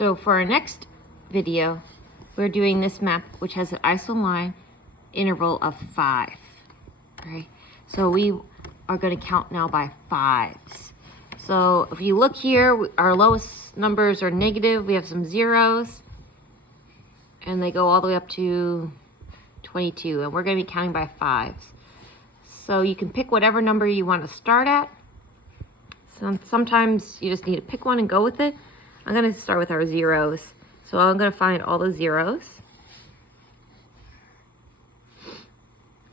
So for our next video, we're doing this map, which has an isoline interval of 5. Okay, so we are going to count now by 5s. So if you look here, our lowest numbers are negative. We have some zeros, and they go all the way up to 22, and we're going to be counting by 5s. So you can pick whatever number you want to start at. So sometimes you just need to pick one and go with it. I'm going to start with our zeros. So I'm going to find all the zeros.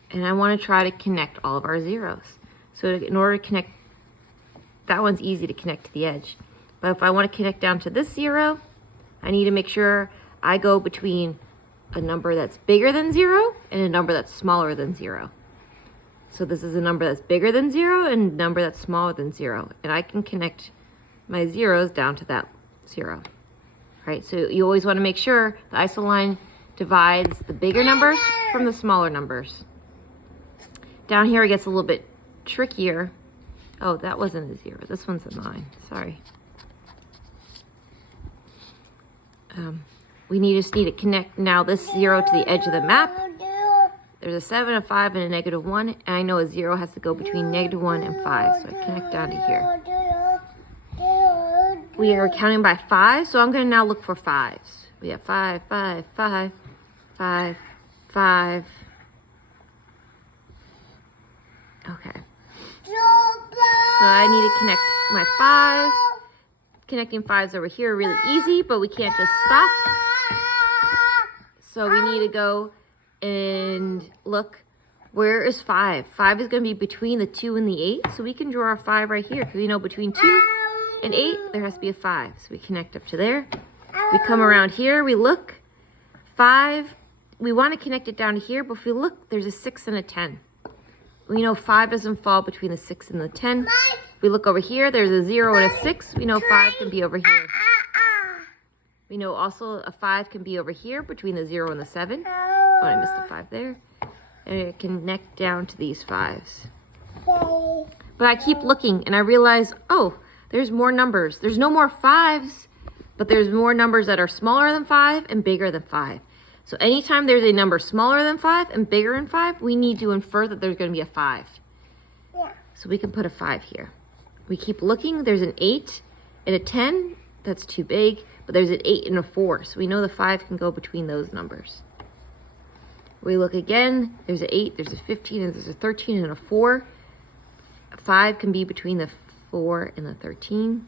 And I want to try to connect all of our zeros. So in order to connect, that one's easy to connect to the edge. But if I want to connect down to this 0, I need to make sure I go between a number that's bigger than 0 and a number that's smaller than 0. So this is a number that's bigger than 0 and a number that's smaller than 0. And I can connect my zeros down to that 0. Right? So you always want to make sure the isoline divides the bigger numbers from the smaller numbers. Down here it gets a little bit trickier. Oh, that wasn't a 0. This one's a 9. Sorry. We just need to connect now this 0 to the edge of the map. There's a 7, a 5, and a -1. And I know a 0 has to go between -1 and 5. So I connect down to here. We are counting by 5. So I'm going to now look for 5s. We have 5, 5, 5, 5, 5. Okay. So I need to connect my 5s. Connecting 5s over here are really easy, but we can't just stop. So we need to go and look, where is 5? 5 is going to be between the 2 and the 8, so we can draw our 5 right here, because we know between 2 and 8, there has to be a 5. So we connect up to there. We come around here, we look, 5, we want to connect it down to here, but if we look, there's a 6 and a 10. We know 5 doesn't fall between the 6 and the 10. We look over here, there's a 0 and a 6. We know 5 can be over here. We know also a 5 can be over here between the 0 and the 7. Oh, I missed a 5 there. And it can connect down to these 5s. But I keep looking and I realize, oh, there's more numbers. There's no more 5s, but there's more numbers that are smaller than 5 and bigger than 5. So anytime there's a number smaller than 5 and bigger than 5, we need to infer that there's going to be a 5. Yeah. So we can put a 5 here. We keep looking. There's an 8 and a 10. That's too big. But there's an 8 and a 4. So we know the 5 can go between those numbers. We look again. There's an 8, there's a 15, and there's a 13 and a 4. A 5 can be between the 4 and the 13.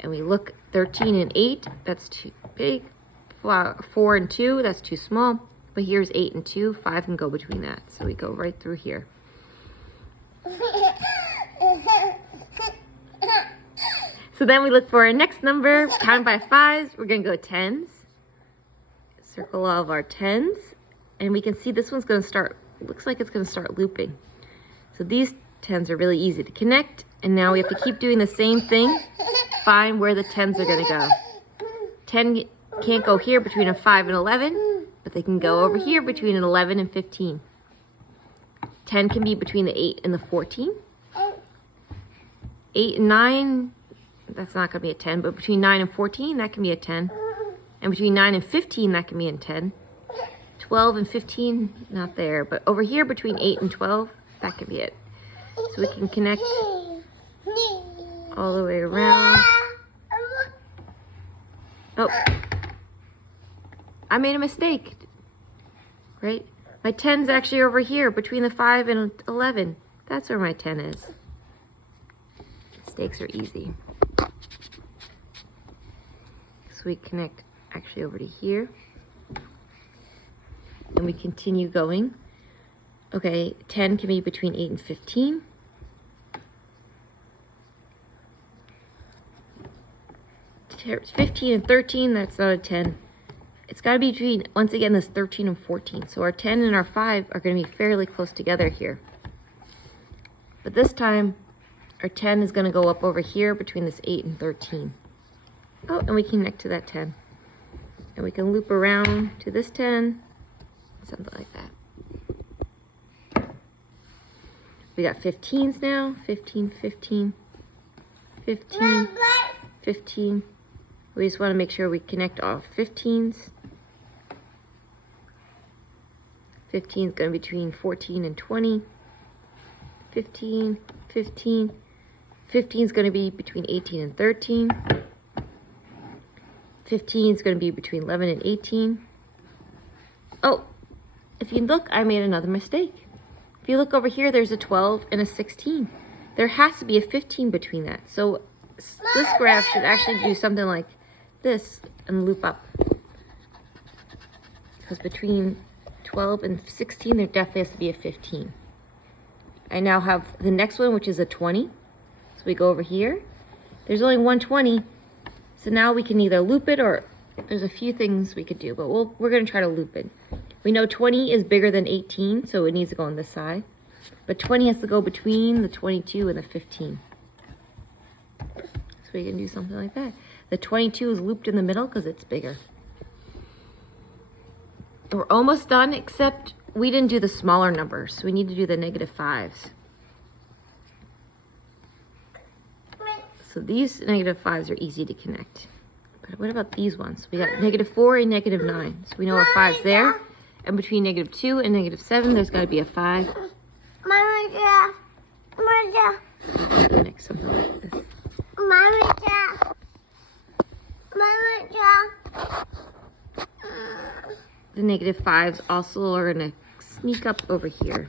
And we look, 13 and 8. That's too big. 4 and 2, that's too small. But here's 8 and 2, 5 can go between that. So we go right through here. So then we look for our next number, count by 5s. We're going to go 10s. Circle all of our 10s. And we can see this one's going to start, looks like it's going to start looping. So these 10s are really easy to connect. And now we have to keep doing the same thing. Find where the 10s are going to go. 10 can't go here between a 5 and 11, but they can go over here between an 11 and 15. 10 can be between the 8 and the 14. 8 and 9, that's not going to be a 10, but between 9 and 14, that can be a 10. And between 9 and 15, that can be a 10. 12 and 15, not there, but over here between 8 and 12, that can be it. So we can connect all the way around. Oh, I made a mistake, right? My 10's actually over here between the 5 and 11. That's where my 10 is. Mistakes are easy. So we connect actually over to here. And we continue going. Okay, 10 can be between 8 and 15. There's 15 and 13, that's not a 10. It's got to be between, once again, this 13 and 14. So our 10 and our 5 are going to be fairly close together here. But this time, our 10 is going to go up over here between this 8 and 13. Oh, and we connect to that 10. And we can loop around to this 10, something like that. We got 15s now. 15, 15, 15, 15, We just want to make sure we connect all 15s. 15 is going to be between 14 and 20. 15, 15. 15 is going to be between 18 and 13. 15 is going to be between 11 and 18. Oh, if you look, I made another mistake. If you look over here, there's a 12 and a 16. There has to be a 15 between that. So this graph should actually do something like this and loop up. Because between 12 and 16, there definitely has to be a 15. I now have the next one, which is a 20. So we go over here. There's only one 20. So now we can either loop it, or there's a few things we could do, but we're going to try to loop it. We know 20 is bigger than 18, so it needs to go on this side. But 20 has to go between the 22 and the 15. So we can do something like that. The 22 is looped in the middle because it's bigger. We're almost done, except we didn't do the smaller numbers. So we need to do the -5s. So these -5s are easy to connect. But what about these ones? We got -4 and -9. So we know our 5's there. And between -2 and -7, there's got to be a 5. Connect something like this. The -5s also are going to sneak up over here.